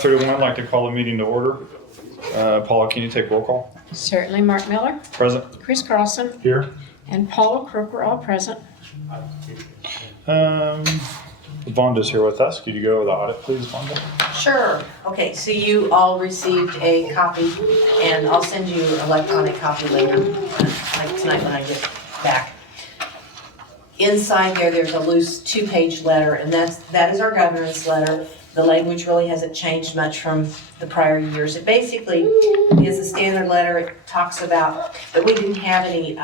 5:31, I'd like to call the meeting to order. Paula, can you take roll call? Certainly. Mark Miller, Present. Chris Carlson, Here. and Paula Crook are all present. Vonda's here with us. Could you go over the audit, please, Vonda? Sure. Okay, so you all received a copy, and I'll send you an electronic copy later, like tonight when I get back. Inside there's a loose 2-page letter, and that is our governance letter. The language really hasn't changed much from the prior years. It basically is a standard letter. It talks about that we didn't have any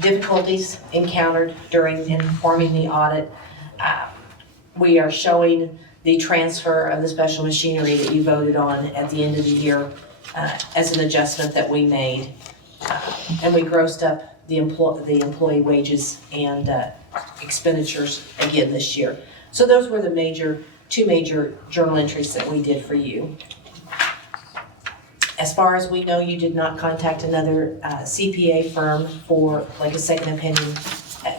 difficulties encountered during performing the audit. We are showing the transfer of the special machinery that you voted on at the end of the year as an adjustment that we made. And we grossed up the employee wages and expenditures again this year. So those were the two major journal entries that we did for you. As far as we know, you did not contact another CPA firm for like a second opinion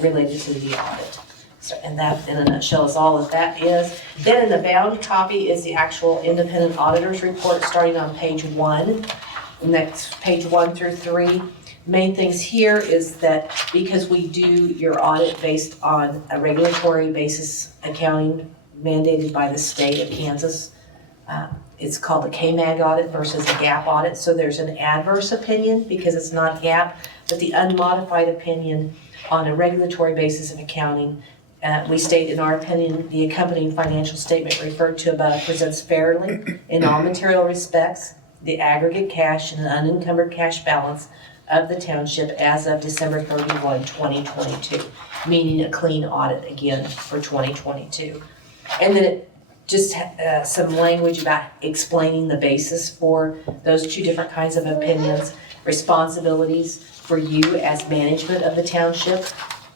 related to the audit. So, and that in a nutshell is all that that is. Then in the bound copy is the actual independent auditor's report starting on page 1. Next, page 1 through 3. Main things here is that because we do your audit based on a regulatory basis accounting mandated by the state of Kansas, it's called a KMAG audit versus a GAAP audit. So there's an adverse opinion because it's not GAAP, but the unmodified opinion on a regulatory basis of accounting. We state in our opinion, the accompanying financial statement referred to above presents fairly in all material respects the aggregate cash and unencumbered cash balance of the township as of December 31, 2022, meaning a clean audit again for 2022. And then it just some language about explaining the basis for those two different kinds of opinions, responsibilities for you as management of the township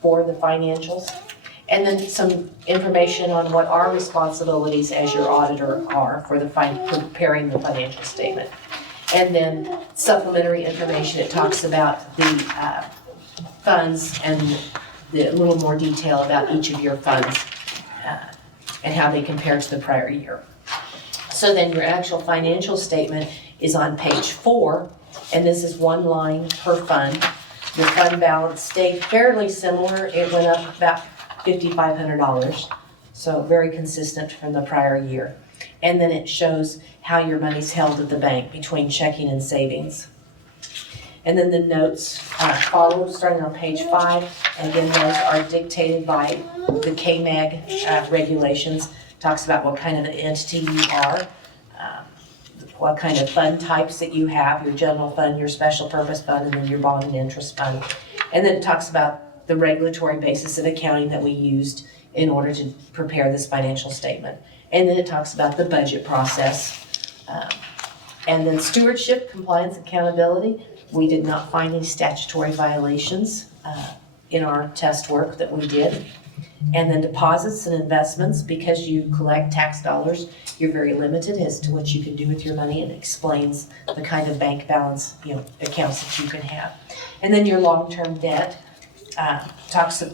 for the financials, and then some information on what our responsibilities as your auditor are for preparing the financial statement. And then supplementary information, it talks about the funds and a little more detail about each of your funds and how they compare to the prior year. So then your actual financial statement is on page 4, and this is one line per fund. Your fund balance stayed fairly similar. It went up about $5,500, so very consistent from the prior year. And then it shows how your money's held at the bank between checking and savings. And then the notes follow starting on page 5. And again, those are dictated by the KMAG regulations. Talks about what kind of an entity you are, what kind of fund types that you have, your general fund, your special purpose fund, and then your bond and interest fund. And then it talks about the regulatory basis of accounting that we used in order to prepare this financial statement. And then it talks about the budget process. And then stewardship, compliance, accountability. We did not find any statutory violations in our test work that we did. And then deposits and investments, because you collect tax dollars, you're very limited as to what you can do with your money, and explains the kind of bank balance, accounts that you can have. And then your long-term debt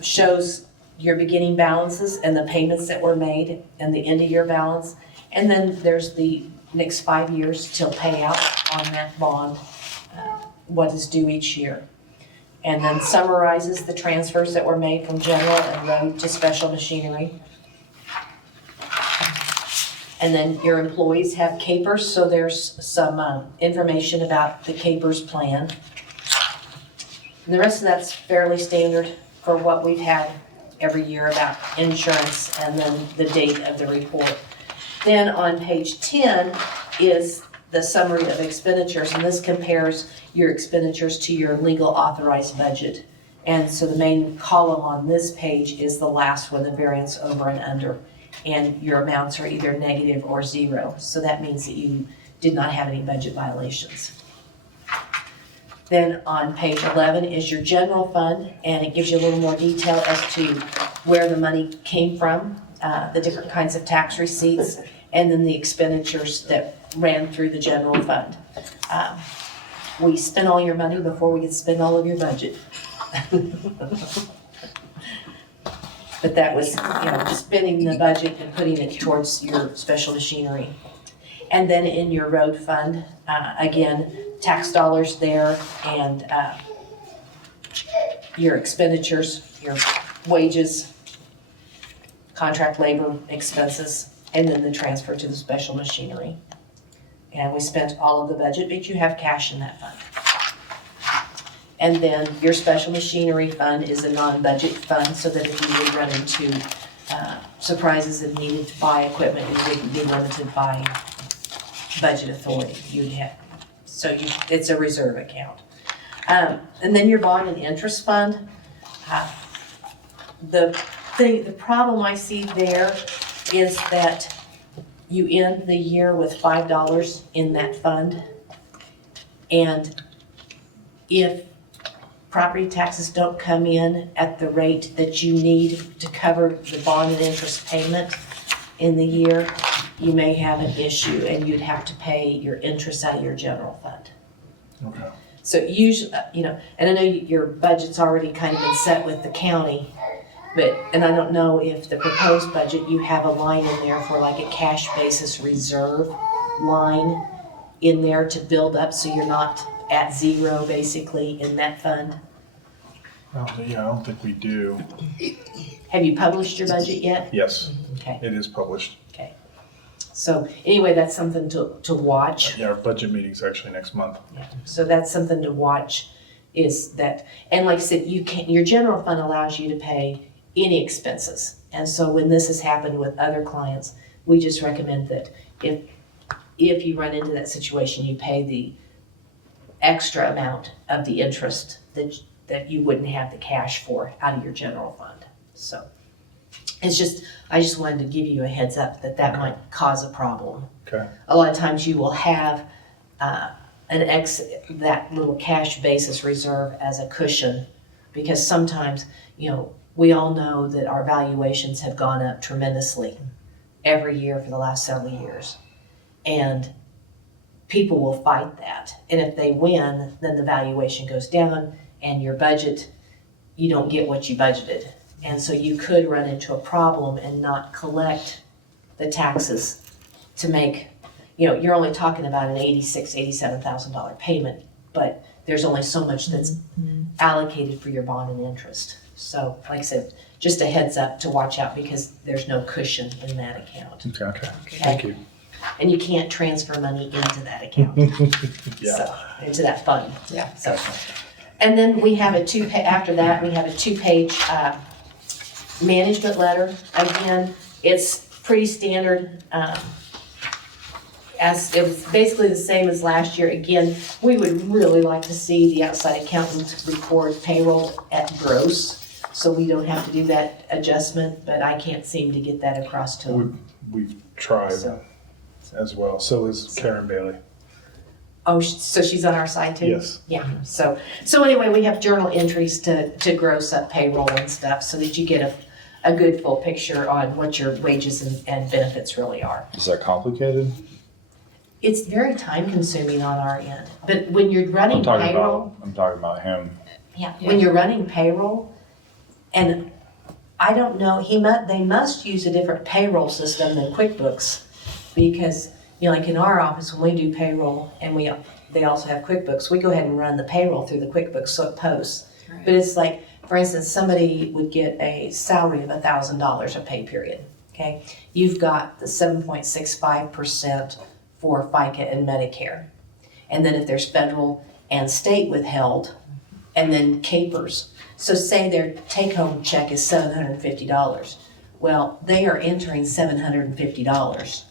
shows your beginning balances and the payments that were made and the end of year balance. And then there's the next 5 years till payout on that bond, what is due each year. And then summarizes the transfers that were made from general and road to special machinery. And then your employees have capers, so there's some information about the capers plan. And the rest of that's fairly standard for what we've had every year about insurance, and then the date of the report. Then on page 10 is the summary of expenditures, and this compares your expenditures to your legal authorized budget. And so the main column on this page is the last one, the variance over and under. And your amounts are either negative or 0. So that means that you did not have any budget violations. Then on page 11 is your general fund, and it gives you a little more detail as to where the money came from, the different kinds of tax receipts, and then the expenditures that ran through the general fund. We spent all your money before we could spend all of your budget. But that was, spending the budget and putting it towards your special machinery. And then in your road fund, again, tax dollars there and your expenditures, your wages, contract labor expenses, and then the transfer to the special machinery. And we spent all of the budget, but you have cash in that fund. And then your special machinery fund is a non-budget fund, so that if you would run into surprises and needed to buy equipment, you wouldn't be limited by budget authority. You'd have, it's a reserve account. And then your bond and interest fund. The problem I see there is that you end the year with $5 in that fund. And if property taxes don't come in at the rate that you need to cover the bond and interest payment in the year, you may have an issue and you'd have to pay your interest out of your general fund. Okay. So usually, and I know your budget's already kind of been set with the county, and I don't know if the proposed budget, you have a line in there for like a cash basis reserve line in there to build up so you're not at zero basically in that fund. I don't think we do. Have you published your budget yet? Yes, Okay, it is published. okay. So anyway, that's something to watch. Yeah, our budget meeting's actually next month. Yeah. So that's something to watch is that, and like I said, your general fund allows you to pay any expenses. And so when this has happened with other clients, we just recommend that if you run into that situation, you pay the extra amount of the interest that you wouldn't have the cash for out of your general fund. So I just wanted to give you a heads up that might cause a problem. Okay. A lot of times you will have that little cash basis reserve as a cushion, because sometimes, we all know that our valuations have gone up tremendously every year for the last several years. And people will fight that. And if they win, then the valuation goes down and your budget, you don't get what you budgeted. And so you could run into a problem and not collect the taxes to make, you're only talking about an $86,000, $87,000 payment, but there's only so much that's allocated for your bond and interest. So like I said, just a heads up to watch out because there's no cushion in that account. Okay. Thank you. And you can't transfer money into that account. Yeah. So, into that fund. Yeah. So, and then we have after that, we have a 2-page management letter. Again, it's pretty standard. As it was basically the same as last year. Again, we would really like to see the outside accountant record payroll at gross, so we don't have to do that adjustment, but I can't seem to get that across to them. We've tried So. as well. So is Karen Bailey. Oh, so she's on our side too? Yes. Yeah, so anyway, we have journal entries to gross up payroll and stuff so that you get a good full picture on what your wages and benefits really are. Is that complicated? It's very time consuming on our end, but when you're running payroll. I'm talking about him. Yeah, when you're running payroll, and I don't know, they must use a different payroll system than QuickBooks, because, like in our office, when we do payroll, and they also have QuickBooks, we go ahead and run the payroll through the QuickBooks so it posts. Right. But it's like, for instance, somebody would get a salary of $1,000 a pay period, okay? You've got the 7.65% for FICA and Medicare. And then if there's federal and state withheld, and then capers. So say their take-home check is $750. Well, they are entering $750.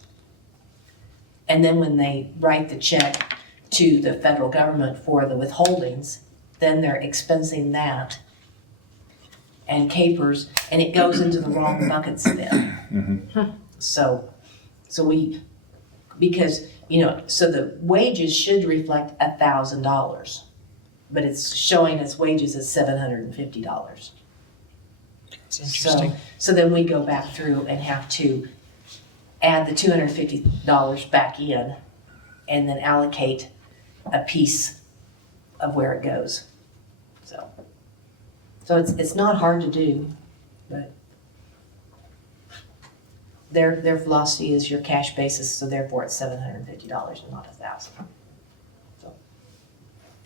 And then when they write the check to the federal government for the withholdings, then they're expensing that and capers, and it goes into the wrong buckets then. So because, so the wages should reflect $1,000, but it's showing us wages as $750. It's interesting. So then we go back through and have to add the $250 back in and then allocate a piece of where it goes. So it's not hard to do, but their philosophy is your cash basis, so therefore it's $750 and not $1,000.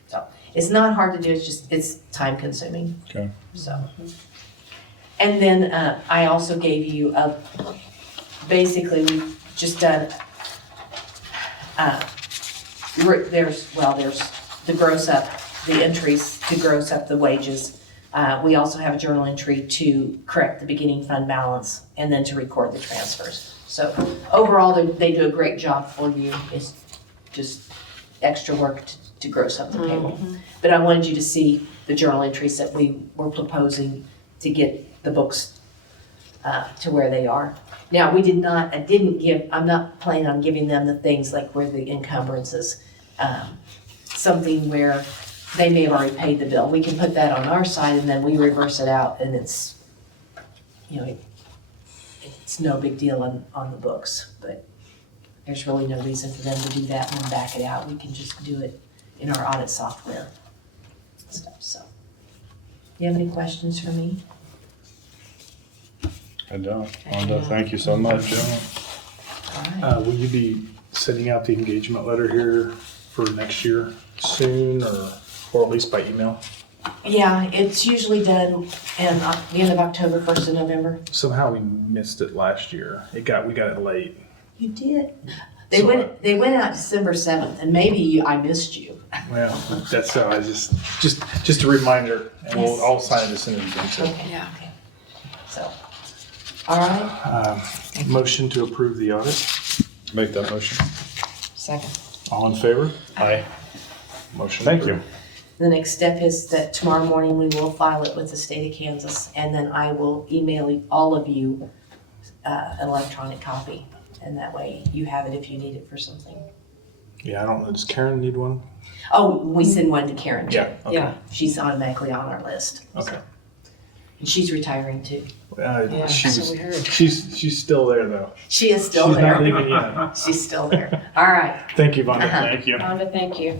So it's not hard to do, it's time consuming. Okay. So. And then I also gave you basically we've just done, there's the gross up, the entries to gross up the wages. We also have a journal entry to correct the beginning fund balance and then to record the transfers. So overall, they do a great job for you. It's just extra work to gross up the payroll. But I wanted you to see the journal entries that we were proposing to get the books to where they are. Now, I'm not planning on giving them the things like where the encumbrances, something where they may have already paid the bill. We can put that on our side and then we reverse it out and it's, it's no big deal on the books, but there's really no reason for them to do that and then back it out. We can just do it in our audit software and stuff, so. You have any questions for me? I don't. Wanda, thank you so much. All right. Will you be sending out the engagement letter here for next year soon, or at least by email? Yeah, it's usually done in the end of October, 1st of November. Somehow we missed it last year. We got it late. You did? They went out December 7th, and maybe I missed you. Well, that's how I just a reminder, and I'll sign it as soon as it's done. So. Okay. Yeah. Okay. So, all right. Motion to approve the audit. Make that motion. Second. All in favor? Aye. Motion. Thank approved. you. The next step is that tomorrow morning we will file it with the state of Kansas, and then I will email all of you an electronic copy, and that way you have it if you need it for something. Yeah, I don't know. Does Karen need one? Oh, we send one to Karen too. Yeah. Okay. Yeah. She's automatically on our list. Okay. And she's retiring too. Yeah, so we heard. She's still there though. She is still She's there. not leaving yet. She's still there. All right. Thank you, Vonda. Thank you. Rhonda, thank you.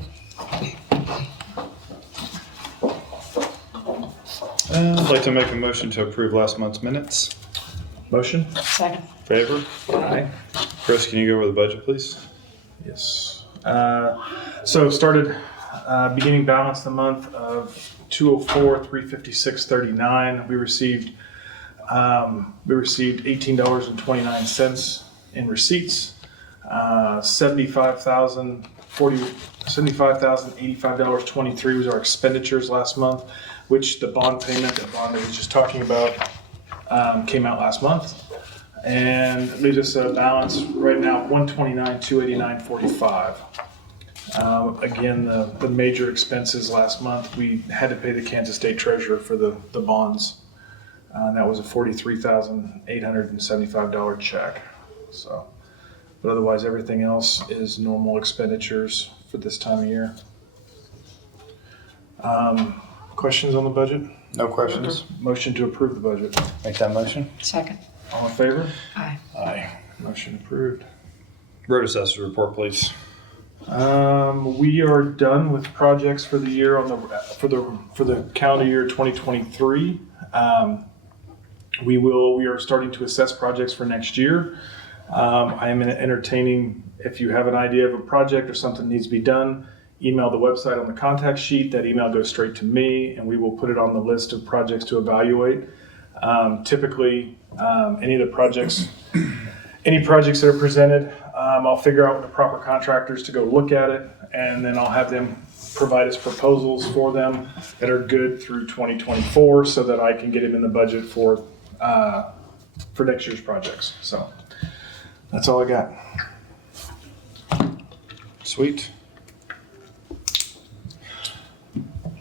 I'd like to make a motion to approve last month's minutes. Motion? Second. Favor? Aye. Chris, can you go over the budget, please? Yes. So started beginning balance the month of 204,356.39. We received $18.29 in receipts. $75,085.23 was our expenditures last month, which the bond payment that Bond was just talking about came out last month. And it leaves us a balance right now of $129,289.45. Again, the major expenses last month, we had to pay the Kansas State Treasurer for the bonds. And that was a $43,875 check. So, but otherwise, everything else is normal expenditures for this time of year. Questions on the budget? No questions. Motion to approve the budget. Make that motion. Second. All in favor? Aye. Aye. Motion approved. Road assessor report, please. We are done with projects for the year for the calendar year 2023. We are starting to assess projects for next year. I am entertaining, if you have an idea of a project or something needs to be done, email the website on the contact sheet. That email goes straight to me, and we will put it on the list of projects to evaluate. Typically, any projects that are presented, I'll figure out the proper contractors to go look at it, and then I'll have them provide us proposals for them that are good through 2024, so that I can get them in the budget for next year's projects. So that's all I got. Sweet.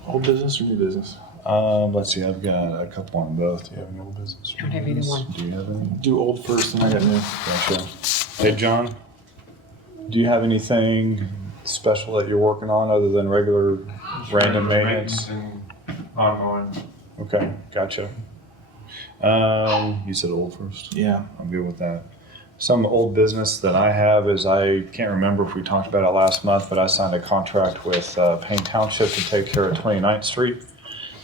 Old business or new business? Let's see. I've got a couple on both. Do you have any old business? Don't have either one. Do you have any? Do old first, and I got new. Gotcha. Hey, John. Do you have anything special that you're working on other than regular random maintenance? And ongoing. Okay, gotcha. You said old first. Yeah. I'm good with that. Some old business that I have is, I can't remember if we talked about it last month, but I signed a contract with Payne Township to take care of 29th Street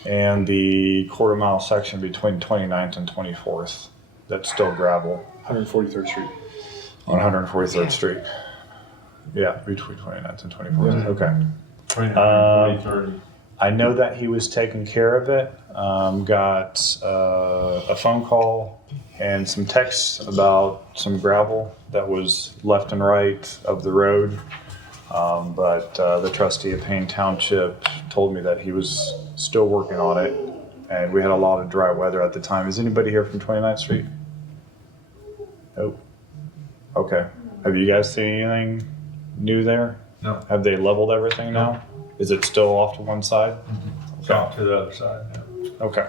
and the quarter-mile section between 29th and 24th. That's still gravel. 143rd Street. On 143rd Street. Yeah, between 29th and 24th. Okay. 2030. I know that he was taking care of it. Got a phone call and some texts about some gravel that was left and right of the road. But the trustee of Payne Township told me that he was still working on it, and we had a lot of dry weather at the time. Is anybody here from 29th Street? Nope. Okay. Have you guys seen anything new there? No. Have they leveled everything now? Is it still off to one side? Off to the other side, yeah. Okay.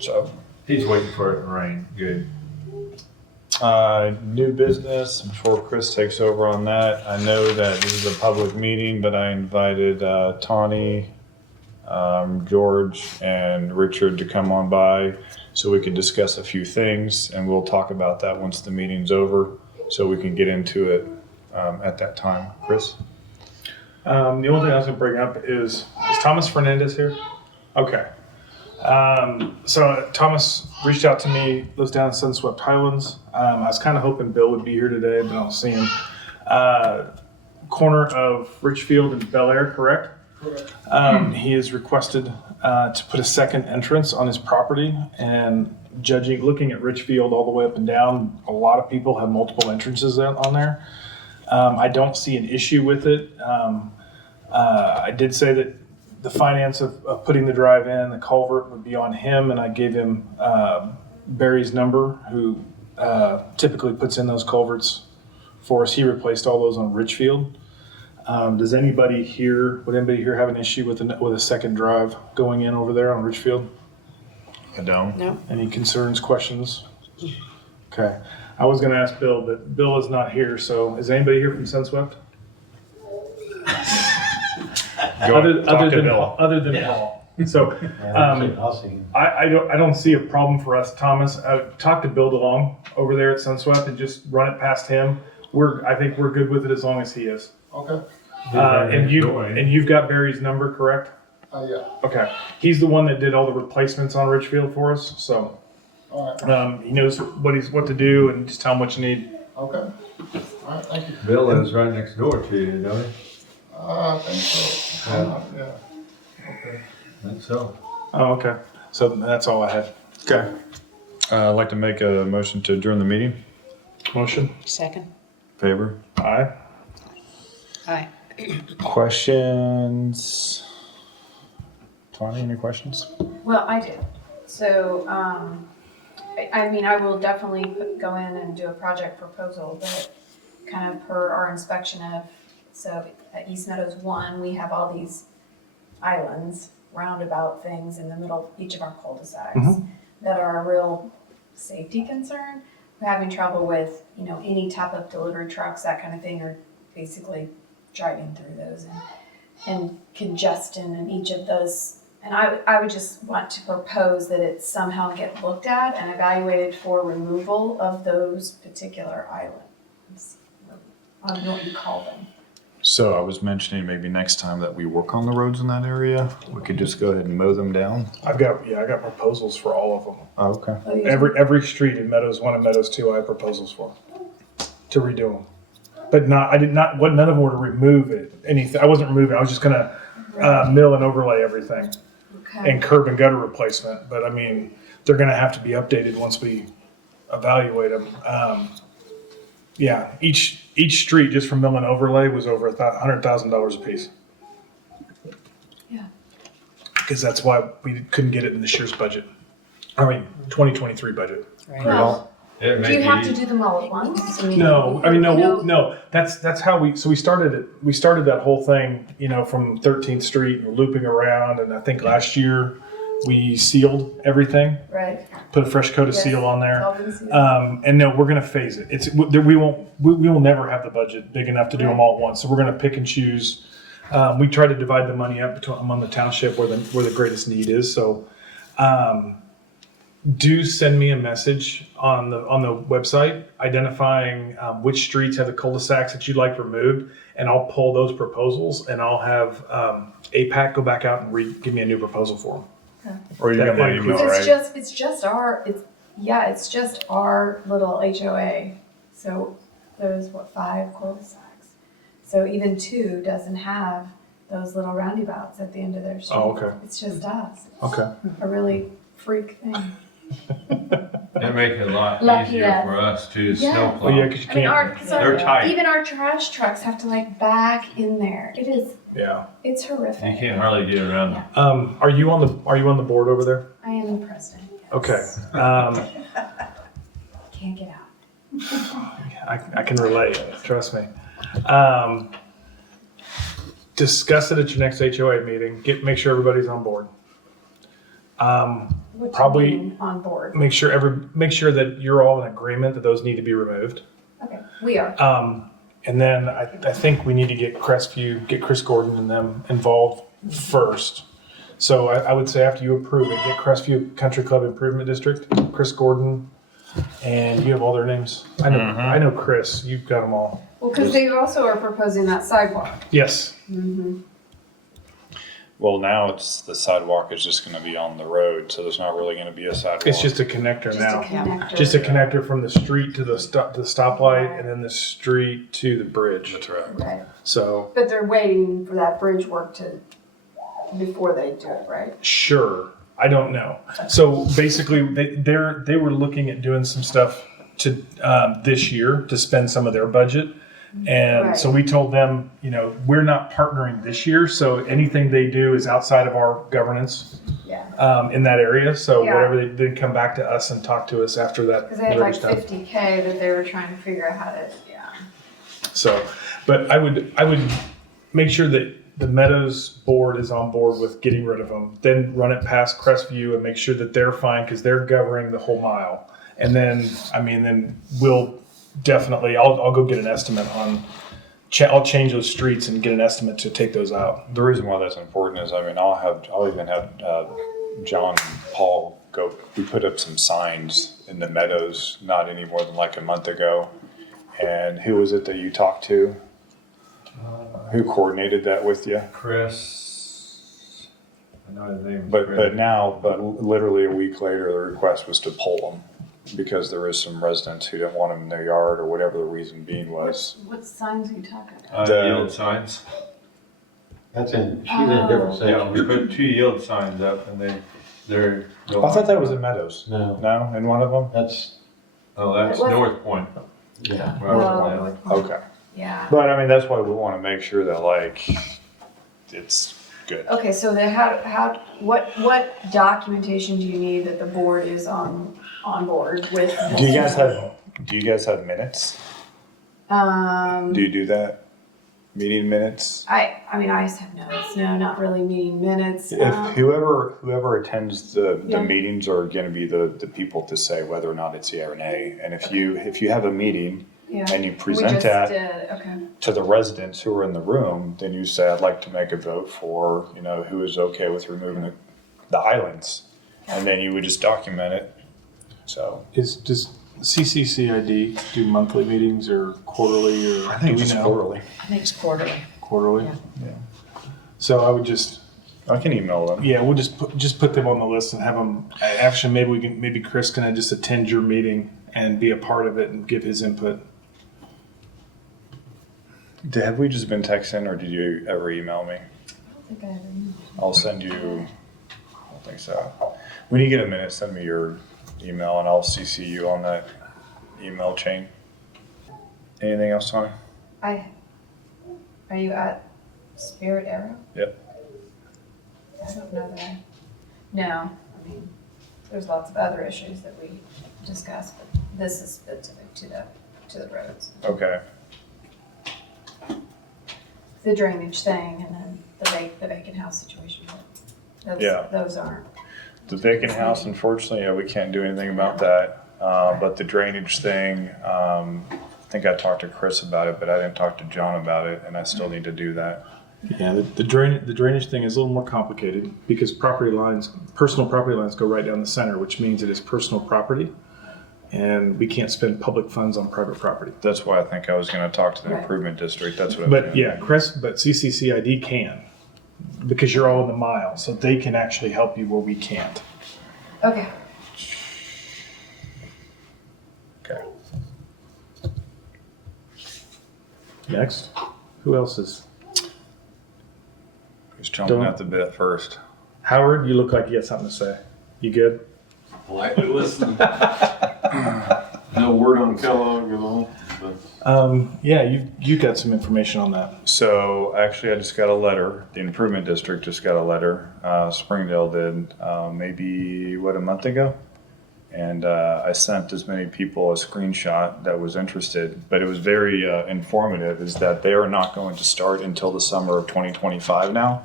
So, He's waiting for it to rain, good. new business before Chris takes over on that. I know that this is a public meeting, but I invited Tawny, George, and Richard to come on by so we could discuss a few things, and we'll talk about that once the meeting's over, so we can get into it at that time. Chris? The only thing I was going to bring up is Thomas Fernandez here? Okay. So Thomas reached out to me, lives down in Sunswept Highlands. I was kind of hoping Bill would be here today, but I don't see him. Corner of Richfield and Bel Air, correct? Correct. He has requested to put a second entrance on his property, and looking at Richfield all the way up and down, a lot of people have multiple entrances on there. I don't see an issue with it. I did say that the finance of putting the drive in, the culvert would be on him, and I gave him Barry's number, who typically puts in those culverts for us. He replaced all those on Richfield. Would anybody here have an issue with a second drive going in over there on Richfield? I don't. No? Any concerns, questions? Okay. I was going to ask Bill, but Bill is not here. So is anybody here from Sunswept? Other than Paul. So I'll see him. I don't see a problem for us, Thomas. I talked to Bill DeLong over there at Sunswept and just run it past him. I think we're good with it as long as he is. Okay. And you've got Barry's number, correct? Yeah. Okay. He's the one that did all the replacements on Richfield for us, so All right. he knows what to do, and just tell him what you need. Okay. All right. Thank you. Bill lives right next door to you, don't he? I think so. Yeah. I think so. Oh, okay. So that's all I had. Okay. I'd like to make a motion to adjourn the meeting. Motion. Second? Favor? Aye. Aye. Questions? Tawny, any questions? Well, I do. So, I mean, I will definitely go in and do a project proposal, but kind of per our inspection of, so at East Meadows 1, we have all these islands, roundabout things in the middle of each of our cul-de-sacs that are a real safety concern. We're having trouble with, any type of delivery trucks, that kind of thing, are basically driving through those and congestion in each of those. And I would just want to propose that it somehow get looked at and evaluated for removal of those particular islands. I don't know what you call them. So I was mentioning maybe next time that we work on the roads in that area, we could just go ahead and mow them down. I got proposals for all of them. Oh, okay. Oh, you- Every street in Meadows 1 and Meadows 2, I have proposals for to redo them. But none of them were to remove it. Anything. I wasn't removing. I was just gonna mill and overlay everything Okay. and curb and gutter replacement. But I mean, they're gonna have to be updated once we evaluate them. Yeah, each street just from mill and overlay was over $100,000 a piece. Yeah. Because that's why we couldn't get it in this year's budget. 2023 budget. Right. Well, It may do you have be- to do them all at once? No. That's how we started it. We started that whole thing, from 13th Street and looping around. And I think last year we sealed everything, Right. put a fresh coat of Yes. seal on there. All been sealed. And no, we're going to phase it. We will never have the budget big enough to do them all at once. So we're going to pick and choose. We try to divide the money up among the township where the greatest need is. So, do send me a message on the website identifying which streets have the cul-de-sacs that you'd like removed, and I'll pull those proposals and I'll have APAC go back out and give me a new proposal for them. Or you got my That email, It's right? just Yeah, it's just our little HOA. So there's 5 cul-de-sacs. So even 2 doesn't have those little roundabouts at the end of their street. Oh, okay. It's just us. Okay. A really freak thing. It'd make it a lot Lucky easier us. for us to Yeah. snowplow. Well, yeah, because you I mean, can't. They're tight. even our trash trucks have to like back in there. Yeah. It's horrific. You can't hardly get around them. Are you on the board over there? I am the president. Yes. Okay. Can't get out. I can relate. Trust me. Discuss it at your next HOA meeting. Make sure everybody's on board. What do you Probably- mean on board. Make sure that you're all in agreement that those need to be removed. Okay, we are. And then I think we need to get Chris Gordon and them involved first. So I would say after you approve it, get Crestview Country Club Improvement District, Chris Gordon, and you have all their names. I know Chris. You've got them all. Well, because they also are proposing that sidewalk. Yes. Well, now it's the sidewalk is just going to be on the road, so there's not really going to be a sidewalk. It's just a connector Just now. a connector. Just a connector from the street to the stoplight, and then the street to the bridge. That's right. Right. So But they're waiting for that bridge work before they do it, right? sure, I don't know. So basically, they were looking at doing some stuff to this year to spend some of their budget. And Right. so we told them, we're not partnering this year, so anything they do is outside of our governance Yeah. in that area. So Yeah. whatever they come back to us and talk to us after that. Because they had whatever like stuff. 50K that they were trying to figure out how to, yeah. So, but I would make sure that the Meadows board is on board with getting rid of them. Then run it past Crestview and make sure that they're fine because they're governing the whole mile. And then, then we'll definitely, I'll go get an estimate on. I'll change those streets and get an estimate to take those out. The reason why that's important is, I'll even have John and Paul go. We put up some signs in the meadows not any more than like a month ago. And who was it that you talked to? Who coordinated that with you? Chris, I know his name. is But Chris. but literally a week later, the request was to pull them because there was some residents who didn't want them in their yard or whatever the reason being was. What signs are you talking about? Yield signs. She's in a different Yeah, we section. put 2 yield signs up and they're. I thought that was in Meadows. No, No, in one of them. that's, Oh, that's It wasn't- North Point. yeah. Well, Okay. yeah. But that's why we want to make sure that it's good. Okay, so then what documentation do you need that the board is on board with? Do you guys have minutes? Do you do that? Meeting minutes? I just have notes. No, not really meeting minutes. If whoever attends the Yeah. meetings are going to be the people to say whether or not it's yeah or nay. And if you have a meeting Yeah. and you We present just that did, okay. to the residents who are in the room, then you say, I'd like to make a vote for, who is okay with removing the islands. And then you would just document it. So Does CCCID do monthly meetings or quarterly or do we know? quarterly. I think it's quarterly. Quarterly. Yeah. So I would just I can email them. we'll just put them on the list and have them. Actually, maybe Chris can just attend your meeting and be a part of it and give his input. Have we just been texting or did you ever email me? I don't think I have any. I'll send you, I don't think so. When you get a minute, send me your email and I'll CC you on that email chain. Anything else, Tony? Are you at Spirit Arrow? Yep. I don't know that no, there's lots of other issues that we discussed, but this is specific to the roads. Okay. The drainage thing and then the vacant house situation. Yeah. Those aren't. The vacant house, unfortunately, we can't do anything about that. But the drainage thing, I think I talked to Chris about it, but I didn't talk to John about it, and I still need to do that. Yeah, the drainage thing is a little more complicated because personal property lines go right down the center, which means it is personal property, and we can't spend public funds on private property. That's why I think I was going to talk to the Right. improvement district. That's what I was But yeah, but CCCID can because you're all in the mile, so they can actually help you where we can't. Okay. next. Who else is? Who's jumping Don't- at the bit first? Howard, you look like you got something to say. You good? Politely listening. No word on Kellogg at all, but Yeah, you got some information on that. So actually, I just got a letter. The improvement district just got a letter. Springdale did maybe a month ago, and I sent as many people a screenshot that was interested. But it was very informative. Is that they are not going to start until the summer of 2025 now,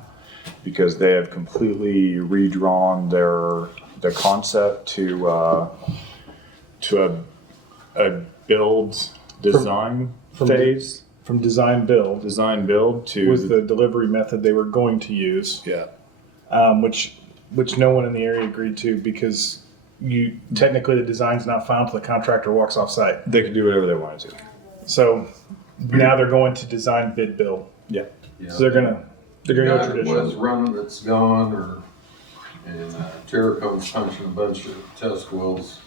because they have completely redrawn their concept to a build design from phase. From design build Design build to was the delivery method they were going to use, yeah. which no one in the area agreed to because you technically the design's not found till the contractor walks off site. They could do whatever they wanted to. So now they're going to design bid build. yeah. So they're gonna The go guy that traditional. was running that's gone, and Terrico's punching a bunch of test wells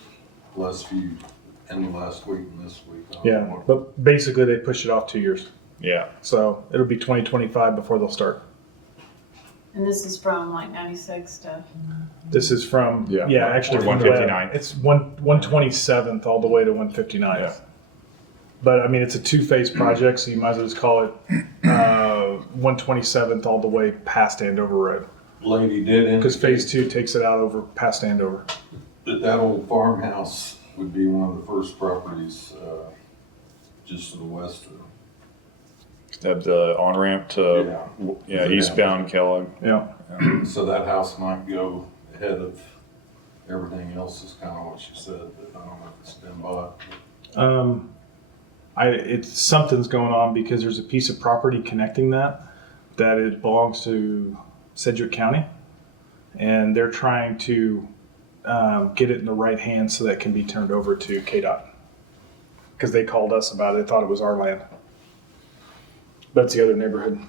in the last week and this week. I don't know Yeah, what- but basically they pushed it off 2 years. Yeah. So it'll be 2025 before they'll start. And this is from like 96 to, This is from, Yeah. actually from 159th. It's 127th all the way to 159th. Yeah. But I mean, it's a two-phase project, so you might as well just call it 127th all the way past Andover Road. Lady did Because indicate phase 2 takes it out over past Andover. that old farmhouse would be one of the first properties just to the west of. Have the on ramp to Yeah. eastbound Kellogg. Yeah. So that house might go ahead of everything else, is kind of what she said, but I don't know if it's been bought. It's something's going on because there's a piece of property connecting that it belongs to Sedgwick County, and they're trying to get it in the right hands so that it can be turned over to KDOT. Because they called us about it, they thought it was our land, but it's the other neighborhood.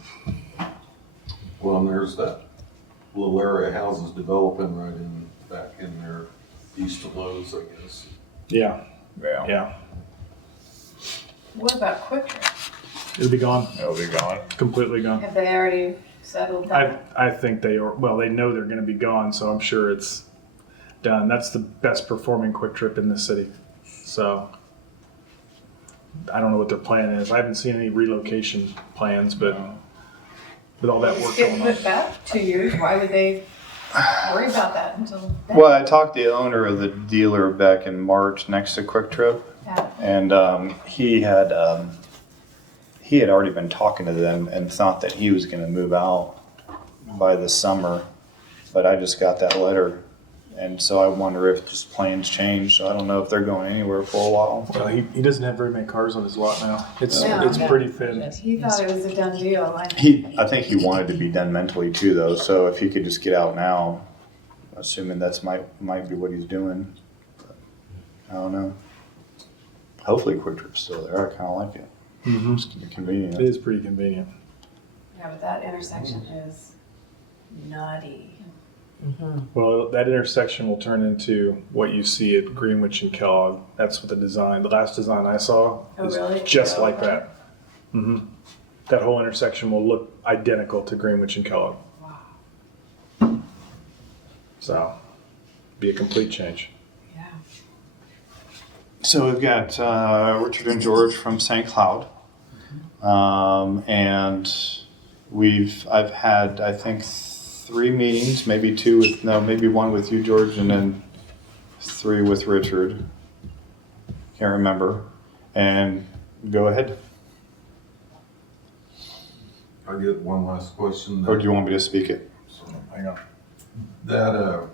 Well, and there's that little area of houses developing right back in there, east of Lowe's, I guess. Yeah, Yeah. yeah, what about Quick Trip? it'll be gone, It'll be gone. completely gone. Have they already settled that? I think they are. Well, they know they're going to be gone, so I'm sure it's done. That's the best performing Quick Trip in the city. So I don't know what their plan is. I haven't seen any relocation plans, but with all that work Get going on, put back 2 years, why would they worry about that until then? Well, I talked to the owner of the dealer back in March next to Quick Trip, Yeah. and he had already been talking to them and thought that he was going to move out by the summer, but I just got that letter, and so I wonder if just plans changed. So I don't know if they're going anywhere for a while. well, he doesn't have very many cars on his lot now. It's Yeah. pretty thin. He thought it was a done deal. Like, I think he wanted to be done mentally too, though. So if he could just get out now, assuming that's might be what he's doing. I don't know. Hopefully, Quick Trip's still there. I kind of like it. Mm-hmm. It's convenient. It is pretty convenient. yeah, but that intersection is nutty. Well, that intersection will turn into what you see at Greenwich and Kellogg. That's what the last design I saw Oh, is really? just Oh, like okay. that. Hmm. That whole intersection will look identical to Greenwich and Kellogg. Wow. So, be a complete change. Yeah. So we've got Richard and George from St. Cloud, and I've had I think 3 meetings, maybe maybe one with you, George, and then 3 with Richard. Can't remember. And go ahead. I get one last question. Or do you want me to speak it? Hang on. That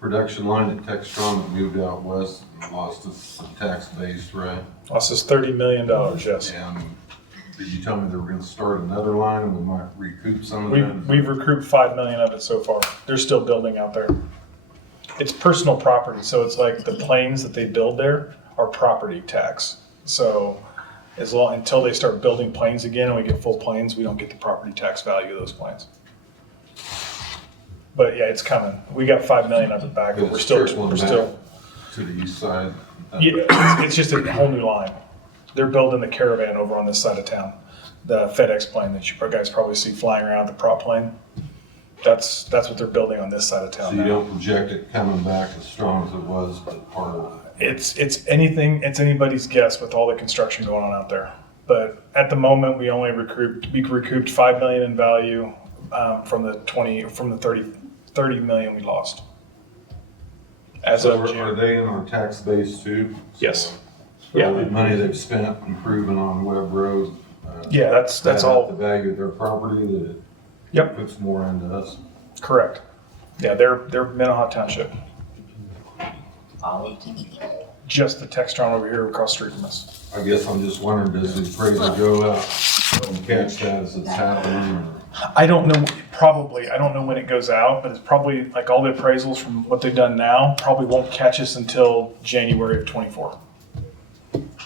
production line at Textron that moved out west and lost us some tax base, right? Lost us $30 million, yes. And did you tell me they were gonna start another line and we might recoup some of that? We've recouped $5 million of it so far. They're still building out there. It's personal property, so it's like the planes that they build there are property tax. So until they start building planes again and we get full planes, we don't get the property tax value of those planes. But yeah, it's coming. We got $5 million of it back, but we're It's still trickling back to the east side. yeah, it's just a whole new line. They're building the Caravan over on this side of town. The FedEx plane that you guys probably see flying around, the prop plane. That's what they're building on this side of So town you now. don't project it coming back as strong as it was, but part of it. It's anybody's guess with all the construction going on out there. But at the moment, we recouped $5 million in value from the 30 million we lost. As So of are June. they in our tax base too? Yes. So Yeah. the money they've spent improving on Webb Road. Yeah, that's add up all. The value of their property that it Yep. puts more into us. Correct. Yeah, they're Minnehaha Township. All of them. Just the Textron over here across the street from us. I guess I'm just wondering, does the appraiser go out and catch that as it's happening? Or? I don't know, probably. I don't know when it goes out, but it's probably like all the appraisals from what they've done now probably won't catch us until January of '24.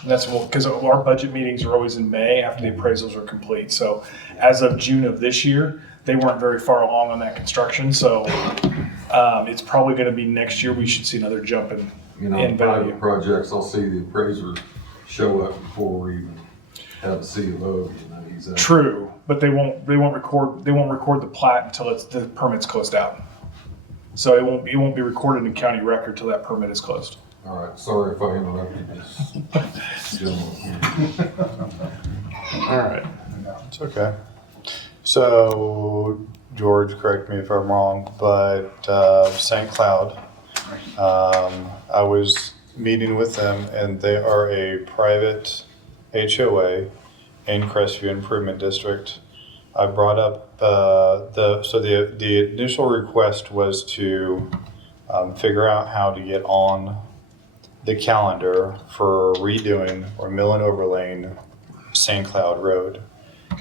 That's because our budget meetings are always in May after the appraisals are complete. So as of June of this year, they weren't very far along on that construction. So it's probably going to be next year we should see another jump in In value. private projects, I'll see the appraiser show up before we even have a C of O. He's at. True, but they won't record the plat until the permit's closed out. So it won't be recorded in county record till that permit is closed. All right, sorry if I interrupted this. gentleman. All right. It's okay. So, George, correct me if I'm wrong, but St. Cloud, I was meeting with them, and they are a private HOA in Crestview Improvement District. I brought up the initial request was to figure out how to get on the calendar for redoing or mill and overlaying St. Cloud Road.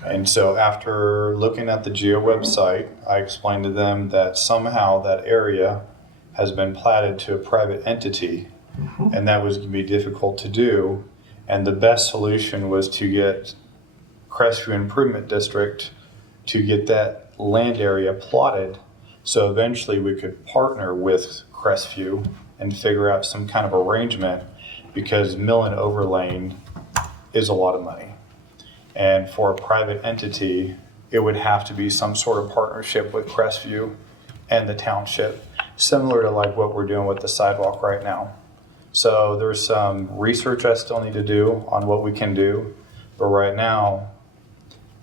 And so after looking at the Geo website, I explained to them that somehow that area has been platted to a private entity, and that was going to be difficult to do. And the best solution was to get Crestview Improvement District to get that land area plotted, so eventually we could partner with Crestview and figure out some kind of arrangement, because mill and overlaying is a lot of money. And for a private entity, it would have to be some sort of partnership with Crestview and the township, similar to like what we're doing with the sidewalk right now. So there's some research I still need to do on what we can do, but right now,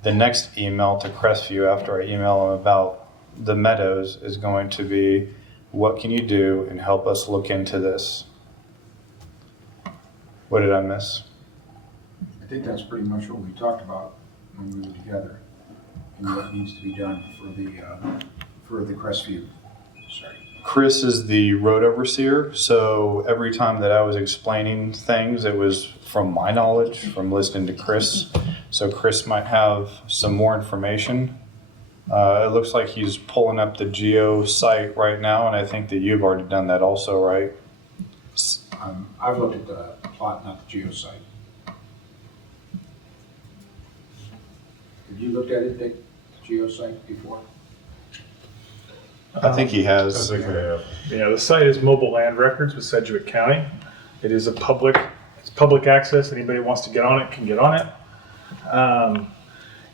the next email to Crestview after I email them about the meadows is going to be, what can you do and help us look into this? What did I miss? I think that's pretty much what we talked about when we were together, and what needs to be done for the Crestview site. Chris is the road overseer, so every time that I was explaining things, it was from my knowledge, from listening to Chris. So Chris might have some more information. It looks like he's pulling up the Geo site right now, and I think that you've already done that also, right? I've looked at the plot, not the geo site. Have you looked at it, Dick, the geo site before? I think he has. Yeah, the site is Mobile Land Records with Sedgwick County. It is it's public access. Anybody who wants to get on it can get on it.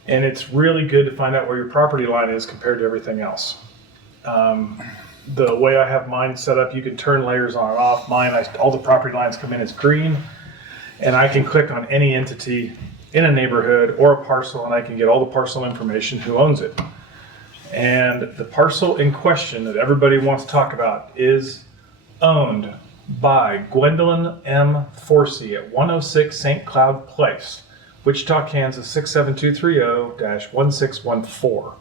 And it's really good to find out where your property line is compared to everything else. The way I have mine set up, you can turn layers on and off. Mine, all the property lines come in as green, and I can click on any entity in a neighborhood or a parcel, and I can get all the parcel information, who owns it. And the parcel in question that everybody wants to talk about is owned by Gwendolyn M. Forsey at 106 St. Cloud Place, Wichita, Kansas 67230-1614.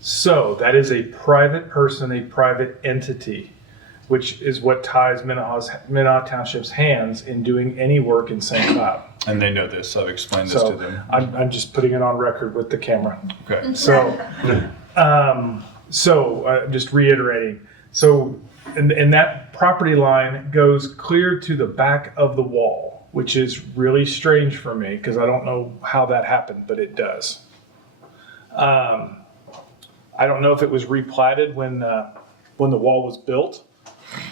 So that is a private person, a private entity, which is what ties Minnehaha Township's hands in doing any work in St. Cloud. And they know this, so I've explained this to So them. I'm just putting it on record with the camera. Okay. So, just reiterating. So, and that property line goes clear to the back of the wall, which is really strange for me because I don't know how that happened, but it does. I don't know if it was replatted when the wall was built.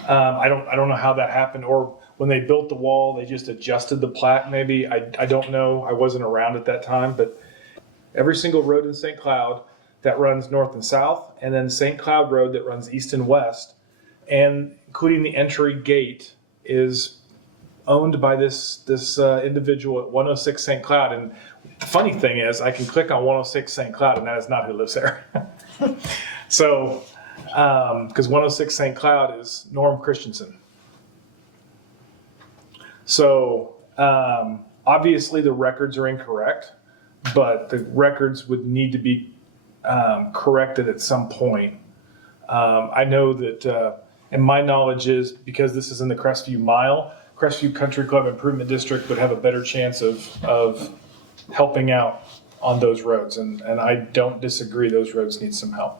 I don't know how that happened or when they built the wall, they just adjusted the plat maybe. I don't know. I wasn't around at that time, but every single road in St. Cloud that runs north and south, and then St. Cloud Road that runs east and west, and including the entry gate, is owned by this individual at 106 St. Cloud. And the funny thing is, I can click on 106 St. Cloud, and that is not who lives there. So, because 106 St. Cloud is Norm Christensen. So, obviously the records are incorrect, but the records would need to be corrected at some point. I know that, and my knowledge is, because this is in the Crestview Mile, Crestview Country Club Improvement District would have a better chance of helping out on those roads. And I don't disagree, those roads need some help.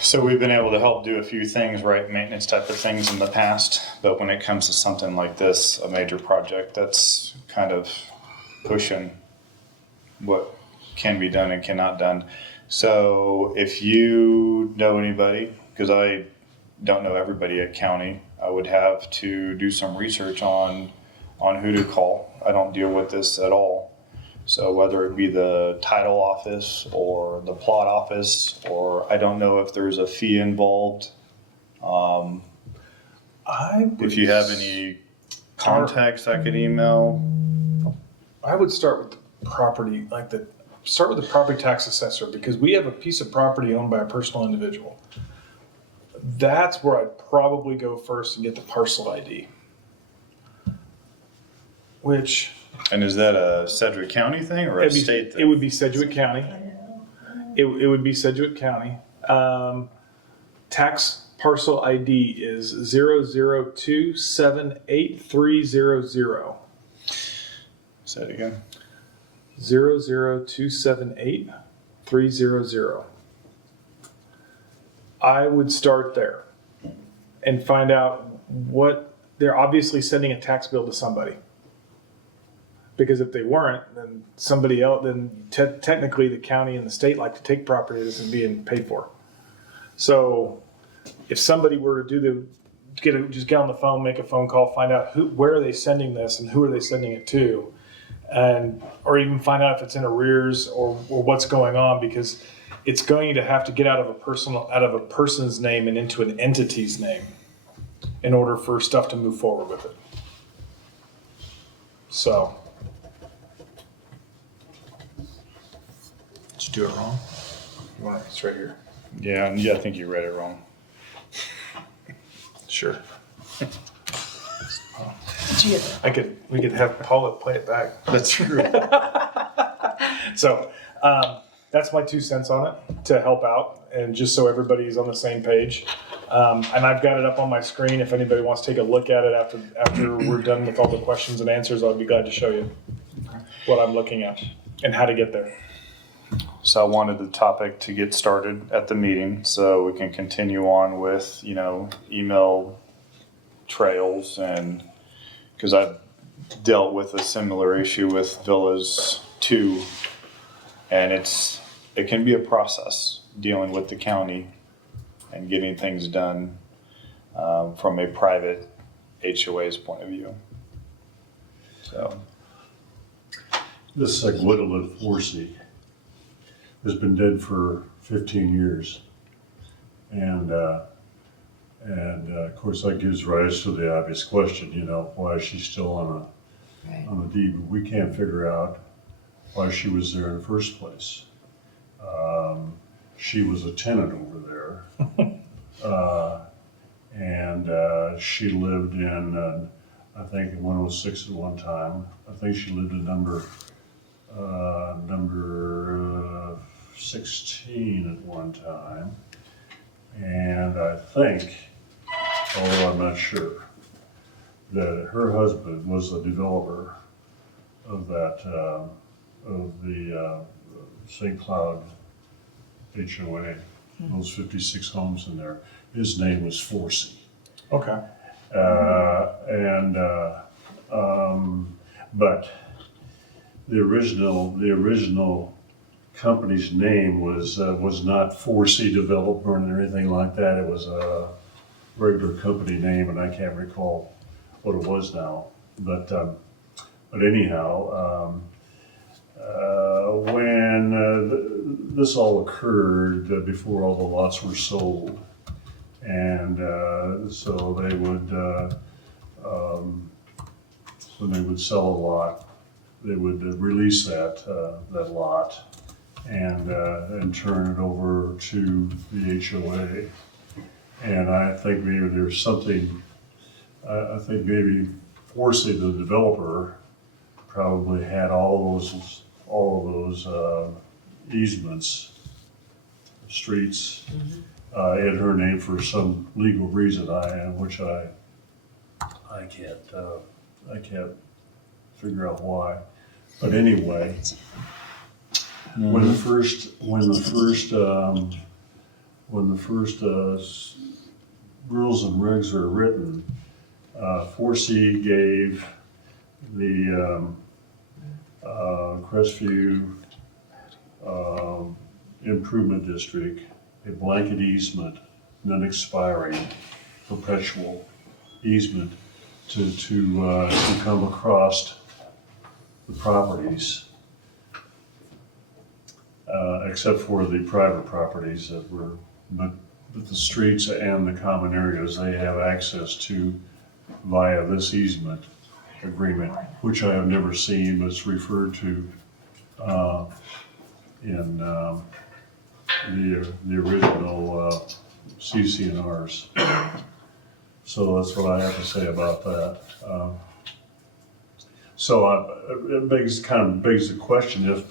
So we've been able to help do a few things, right, maintenance type of things in the past, but when it comes to something like this, a major project, that's kind of pushing what can be done and cannot done. So if you know anybody, because I don't know everybody at county, I would have to do some research on who to call. I don't deal with this at all. So whether it be the title office or the plot office, or I don't know if there's a fee involved. If you have any contacts I could email. I would start with the property, start with the property tax assessor, because we have a piece of property owned by a personal individual. That's where I'd probably go first and get the parcel ID. Which, And is that a Sedgwick County thing or a state thing? it would be Sedgwick County. It would be Sedgwick County. Tax parcel ID is 0027830. Say it again. 0027830. I would start there and find out what they're obviously sending a tax bill to somebody. Because if they weren't, then somebody else, then technically the county and the state like to take property that isn't being paid for. So if somebody were to just get on the phone, make a phone call, find out where are they sending this and who are they sending it to, or even find out if it's in arrears or what's going on, because it's going to have to get out of a person's name and into an entity's name in order for stuff to move forward with it. So. Did you do it wrong? It's right here. Yeah, I think you read it wrong. Sure. We could have Paula play it back. That's true. So that's my 2 cents on it to help out, and just so everybody's on the same page. And I've got it up on my screen. If anybody wants to take a look at it after we're done with all the questions and answers, I'll be glad to show you what I'm looking at and how to get there. So I wanted the topic to get started at the meeting so we can continue on with, email trails, and because I've dealt with a similar issue with Villas 2, and it can be a process dealing with the county and getting things done from a private HOA's point of view. So This Gwendolyn Forsey has been dead for 15 years. And of course that gives rise to the obvious question, why is she still on a deed? But we can't figure out why she was there in the first place. She was a tenant over there. And she lived in, I think, 106 at one time. I think she lived in number 16 at one time. And I think, although I'm not sure, that her husband was the developer of that, of the St. Cloud HOA, those 56 homes in there. His name was Forsey. Okay. But the original company's name was not Forsey Development or anything like that. It was a regular company name, and I can't recall what it was now. But anyhow, when this all occurred before all the lots were sold, and so they would, when they would sell a lot, they would release that lot and turn it over to the HOA. And I think maybe there's something, I think maybe Forsey, the developer, probably had all of those easements, streets, in her name for some legal reason, which I can't figure out why. But anyway, when the first rules and regs are written, Forsey gave the Crestview Improvement District a blanket easement, non-expiring, perpetual easement to come across the properties, except for the private properties that were, but the streets and the common areas they have access to via this easement agreement, which I have never seen, but it's referred to in the original CCNRs. So that's what I have to say about that. It begs the question if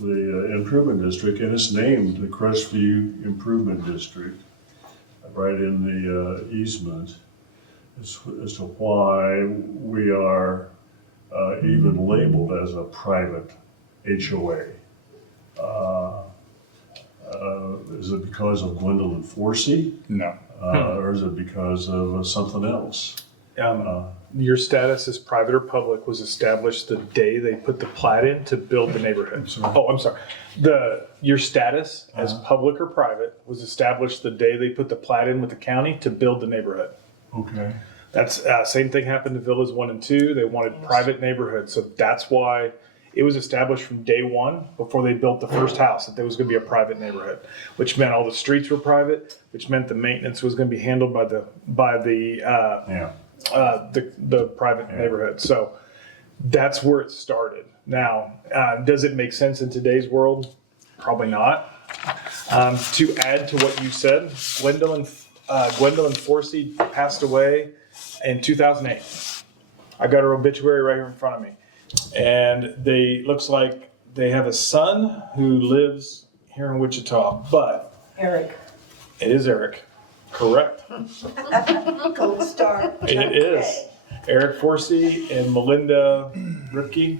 the improvement district, and it's named the Crestview Improvement District, right in the easement, as to why we are even labeled as a private HOA. Is it because of Gwendolyn Forsey? No. Hmm. Or is it because of something else? Your status as private or public was established the day they put the plat in to build the neighborhood. I'm sorry. Your status as public or private was established the day they put the plat in with the county to build the neighborhood. Okay. That's same thing happened to Villas 1 and 2. They wanted private neighborhoods, so that's why it was established from day one before they built the first house that there was going to be a private neighborhood, which meant all the streets were private, which meant the maintenance was going to be handled by the private neighborhood. So that's where it started. Now, does it make sense in today's world? Probably not. To add to what you said, Gwendolyn Forsey passed away in 2008. I got her obituary right here in front of me. And looks like they have a son who lives here in Wichita, but Eric. it is Eric. Correct. Gold star. It is. Eric Forsey and Melinda Ripken.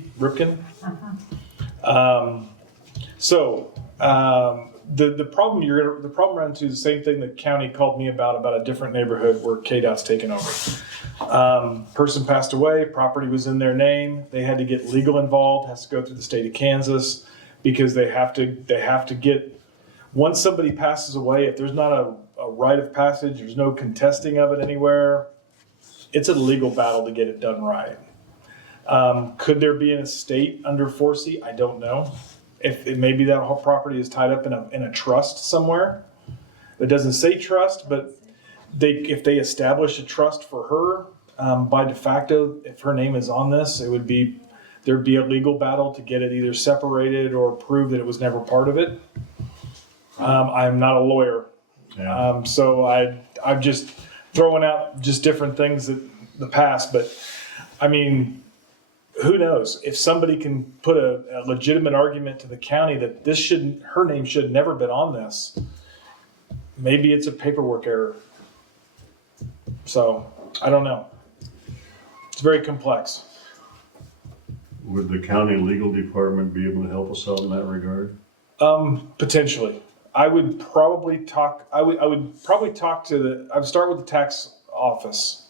The problem run into the same thing the county called me about a different neighborhood where KDOT's taken over. Person passed away, property was in their name. They had to get legal involved, has to go through the state of Kansas because they have to get, once somebody passes away, if there's not a rite of passage, there's no contesting of it anywhere, it's a legal battle to get it done right. Could there be an estate under Forsey? I don't know. If maybe that whole property is tied up in a trust somewhere. It doesn't say trust, but if they establish a trust for her, by de facto, if her name is on this, there'd be a legal battle to get it either separated or prove that it was never part of it. I'm not a lawyer. Yeah. So I'm just throwing out just different things that the past, but I mean, who knows? If somebody can put a legitimate argument to the county that her name should have never been on this, maybe it's a paperwork error. So I don't know. It's very complex. Would the county legal department be able to help us out in that regard? Potentially. I would start with the tax office.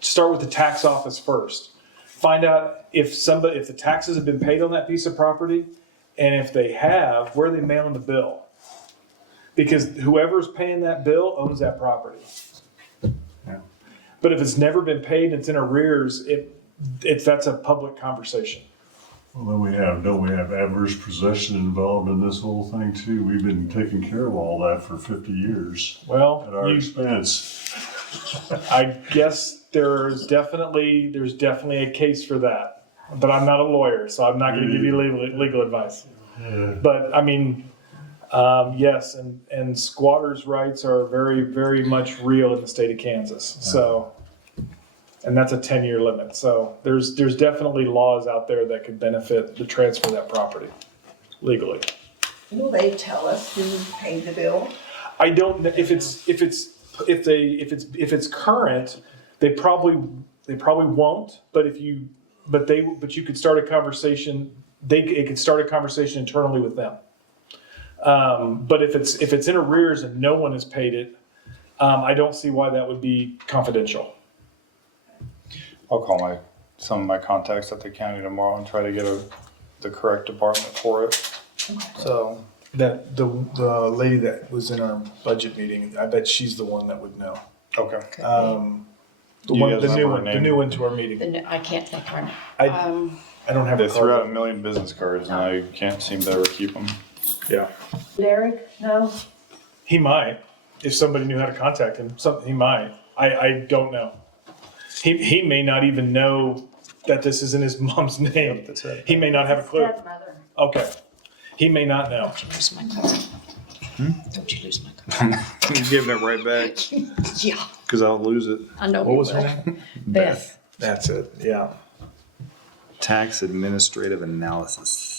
Start with the tax office first. Find out if the taxes have been paid on that piece of property, and if they have, where are they mailing the bill? Because whoever's paying that bill owns that property. But if it's never been paid, it's in arrears, that's a public conversation. Well, then don't we have adverse possession involved in this whole thing too? We've been taking care of all that for 50 years Well, at our expense. I guess there's definitely a case for that. But I'm not a lawyer, so I'm not going to give you legal advice. Yeah. But I mean, yes, and squatters' rights are very, very much real in the state of Kansas. So, and that's a 10-year limit. So there's definitely laws out there that could benefit the transfer of that property legally. Will they tell us who paid the bill? I don't know if it's current, they probably won't. But you could start a conversation. It could start a conversation internally with them. But if it's in arrears and no one has paid it, I don't see why that would be confidential. I'll call some of my contacts at the county tomorrow and try to get the correct department for it. So That the lady that was in our budget meeting, I bet she's the one that would know. okay. The You guys new remember one, her the name? new one to our meeting. I can't think of her name. I don't have They a threw out card. 1 million business cards and I can't seem to ever keep them. Yeah, Derek, no? he might if somebody knew how to contact him. He might. I don't know. He may not even know that this is in his mom's name. That's it. He may not have a clue. Stepmother. Okay, he may not know. Don't you lose my card. Don't you lose my card. I'm giving it right back Yeah, because I'll lose it. I know. What you was her will. name? Beth. That's it. Yeah. Tax administrative analysis.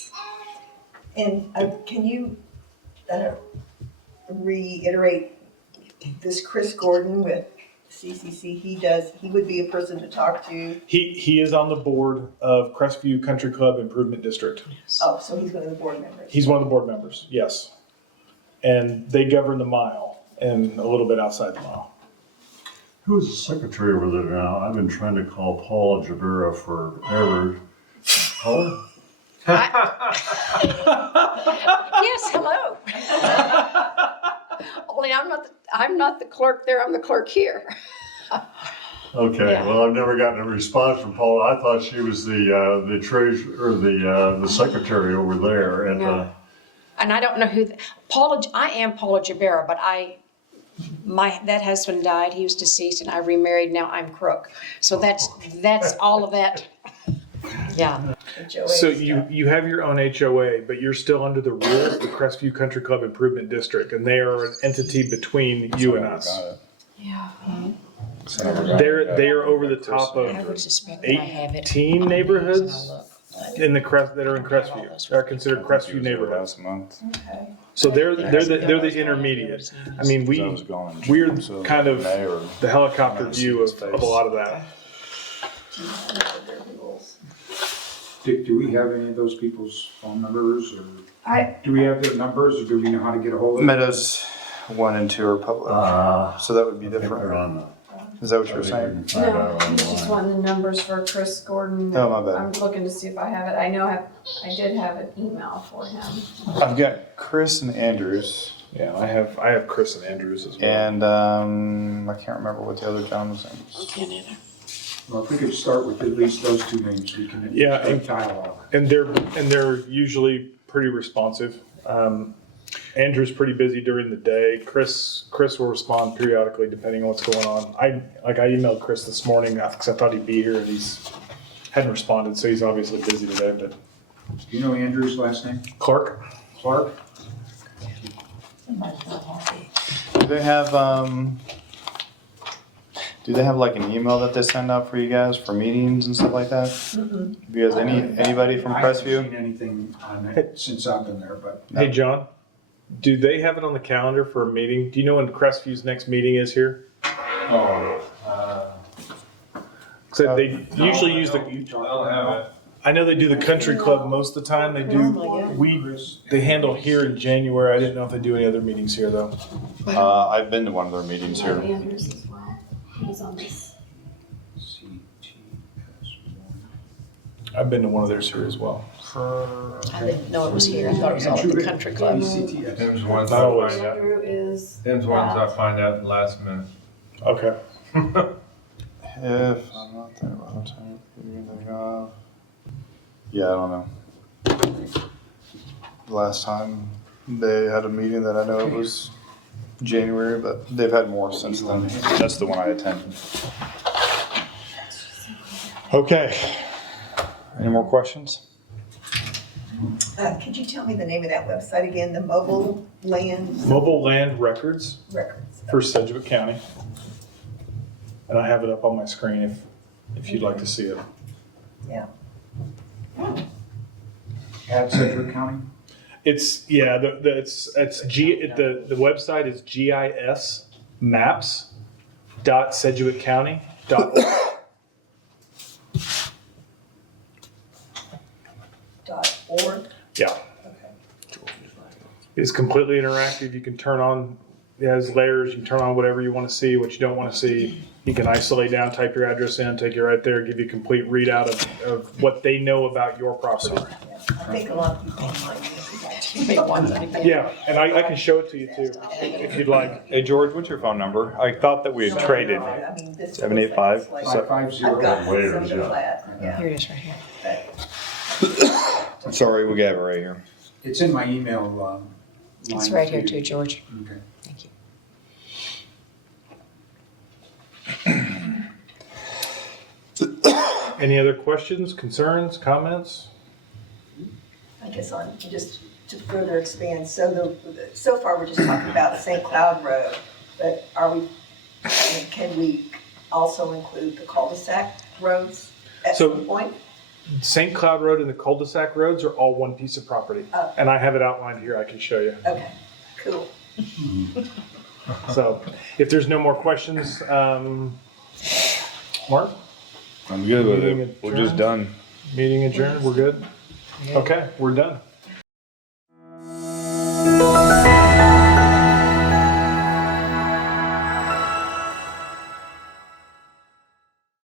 And can you reiterate this Chris Gordon with CCC? He would be a person to talk to. He is on the board of Crestview Country Club Improvement District. Oh, so he's one of the board members. He's one of the board members, yes. And they govern the mile and a little bit outside the mile. Who's the secretary over there now? I've been trying to call Paul Jabera forever. Paul? Yes, hello. Only I'm not the clerk there, I'm the clerk here. Okay, Yeah. well, I've never gotten a response from Paul. I thought she was the treasurer, or the secretary over there. And No. And I don't know who, I am Paula Jabera, but that husband died, he was deceased, and I remarried, now I'm Crook. So that's all of that. Yeah. HOA So stuff. you have your own HOA, but you're still under the rules of the Crestview Country Club Improvement District, and they are an entity between you and us. Yeah. They are over the top I of would suspect that I have it. 18 neighborhoods I'll look. in that are in Crestview. That are considered Crestview neighborhoods. Last month. Okay. So they're the intermediate. I mean, I was gone in we're June, so kind of May or the helicopter view of a lot of that. Their rules. Do we have any of those people's phone numbers, or I, do we have their numbers, or do we know how to get a hold of them? Meadows 1 and 2 are public, so that would be I think they're different. on the. Is that what you I were think we saying? can find out no, he's just online. wanting the numbers for Chris Gordon. Oh, my bad. I'm looking to see if I have it. I know I did have an email for him. I've got Chris and Andrews, Yeah, I have Chris and Andrews as well. and I can't remember what the other gentleman's name was. Can't either. Well, if we could start with at least those two names, we can Yeah, start dialogue. And they're usually pretty responsive. Andrew's pretty busy during the day. Chris will respond periodically depending on what's going on. I emailed Chris this morning because I thought he'd be here and he's hadn't responded, so he's obviously busy today. But Do you know Andrew's last name? Clark, Clark? Do they have like an email that they send out for you guys for meetings and stuff like that? Have you guys anybody from I haven't Crestview? seen anything on it since I've been there, but hey John, do they have it on the calendar for a meeting? Do you know when Crestview's next meeting is here? So they usually use the. I know they do the country club most of the time. They do. They handle here in January. I didn't know if they do any other meetings here though. I've been to one of their meetings here. Andrews as well. He was on this. I've been to one of theirs here as well. I didn't know it was here, I thought it was all at the country club. Them's ones Not I always. find out. Andrew is. Them's ones I find out in the last minute. Okay. If I'm not there by the time you think of. Yeah, I don't know. Last time they had a meeting that I know it was January, but they've had more since then. That's the one I attended. Okay. Any more questions? Could you tell me the name of that website again, the Mobile Land Mobile Land Records Records? for Sedgwick County. And I have it up on my screen if you'd like to see it. Yeah. At Sedgwick County? It's, yeah, the website is gismaps.sedgwickcounty.org. .org. Yeah. Okay. It's completely interactive. You can turn on, it has layers. You can turn on whatever you want to see, what you don't want to see. You can isolate down, type your address in, take you right there, give you a complete readout of what they know about your property. Yeah. I think a lot of people online use that. Yeah, and I can show it to you too, if you'd like. Hey, George, what's your phone number? I thought that we had traded. I mean, this 785? looks like- 550. I've got Layers, some of the yeah. flat, yeah. Here it is right here. Sorry, we got it right here. It's in my email line. It's right here too, George. Okay. Thank you. Any other questions, concerns, comments? I guess on, just to further expand, so far we're just talking about St. Cloud Road, but can we also include the cul-de-sac roads at So- some point? St. Cloud Road and the cul-de-sac roads are all one piece of property. Oh. And I have it outlined here, I can show you. Okay, cool. So if there's no more questions, Mark, I'm good with Meeting it. We're just adjourned? done. meeting adjourned, we're good? Okay, we're done.